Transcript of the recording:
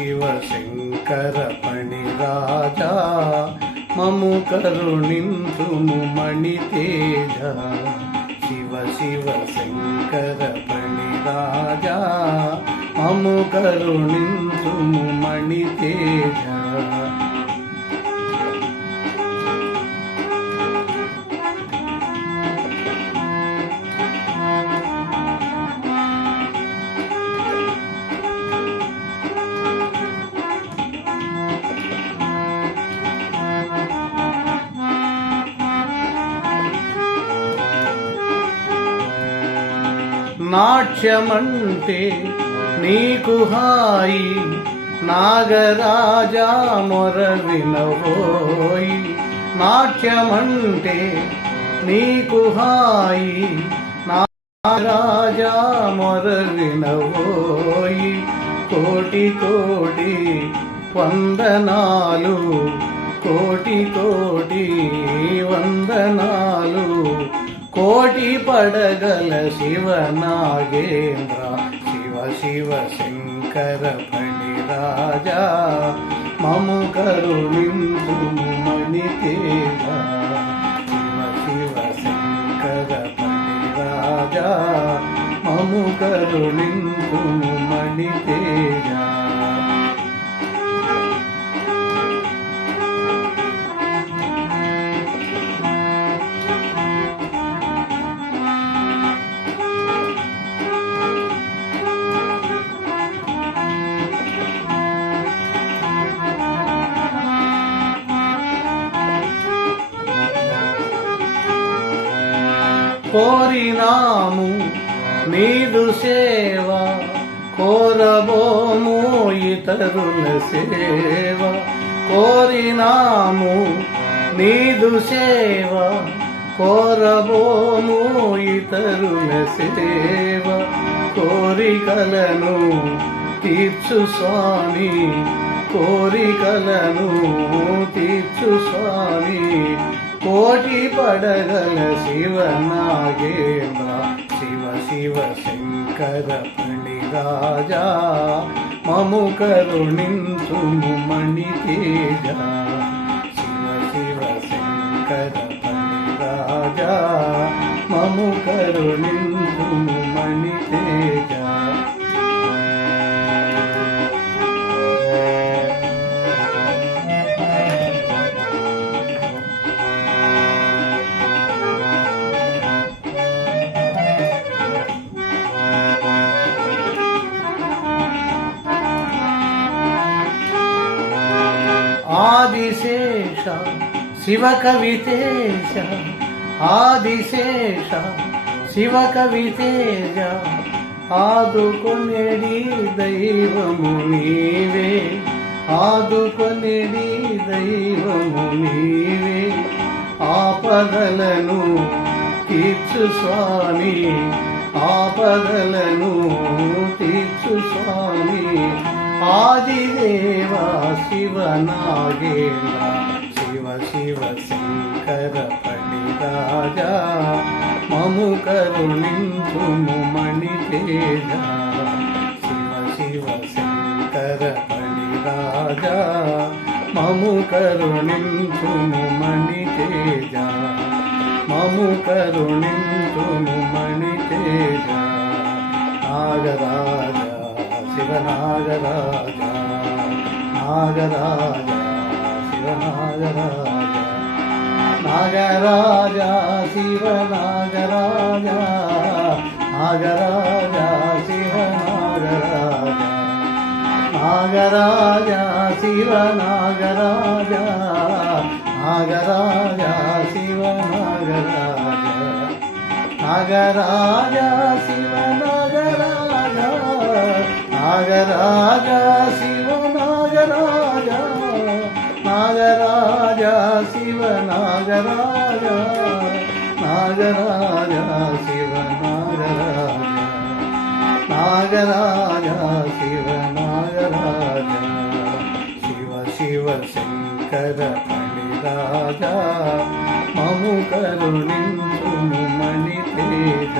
శివ శంకర పణిరాజా మము కరుణింతుము మణితేజ శివ శివ శంకర పణిరాజా మము కరుణింతుము మణితేజ నాట్యమంటే నీకు హాయి నాగరాజా మొర వినవోయి నాట్యమంటే నీకు హాయి నాగరాజా మొర వినవోయి కోటి కోటి వందనాలు కోటి కోటి వందనాలు కోటి పడగల శివ నాగేంద్ర శివ శివ శంకర ఫణిరాజా మము కరుణింతుము మణితేజ శివ శివ శంకర ఫణిరాజా మము కరుణింతుము మణితేజ కోరినాము నీదు సేవ కోరబోము ఇతరుల సేవ కోరినాము నీదు సేవ కోరబోము ఇతరుల సేవ కోరికలను తీర్చు స్వామి కోరికలను తీర్చు స్వామి కోటి పడగల శివ నాగేంద్ర శివ శివ శంకర ఫణిరాజా మము కరుణింతుము మణితేజ శివ శివ శంకర ఫణిరాజా మము కరుణింతుము మణితేజ ఆదిశేష శివ కవితేజ ఆదిశేష శివ కవితేజ ఆదుకొనేడి దైవము నీవే ఆదుకొనేడి దైవము నీవే ఆపదలను తీర్చు స్వామి ఆపదలను తీర్చు స్వామి ఆదిదేవ శివ నాగేంద్ర శివ శివ శంకర ఫణిరాజా మము కరుణింతుము మణితేజ శివ శివ శంకర ఫణిరాజా మము కరుణింతుము మణితేజ మము కరుణింతుము మణితేజ నాగరాజ శివ నాగరాజ నాగరాజ శివ నాగరాజ నాగరాజ శివ నాగరాజ నాగరాజ శివ నాగరాజ నాగరాజ శివ నాగరాజ నాగరాజ శివ నాగరాజ నాగరాజ శివ నాగరాజ నాగరాజ శివ నాగరాజ నాగరాజ శివ నాగరాజ నాగరాజ శివ నాగరాజ నాగరాజ శివ నాగరాజ శివ శివ శంకర ఫణిరాజా మము కరుణింతుము మణితేజ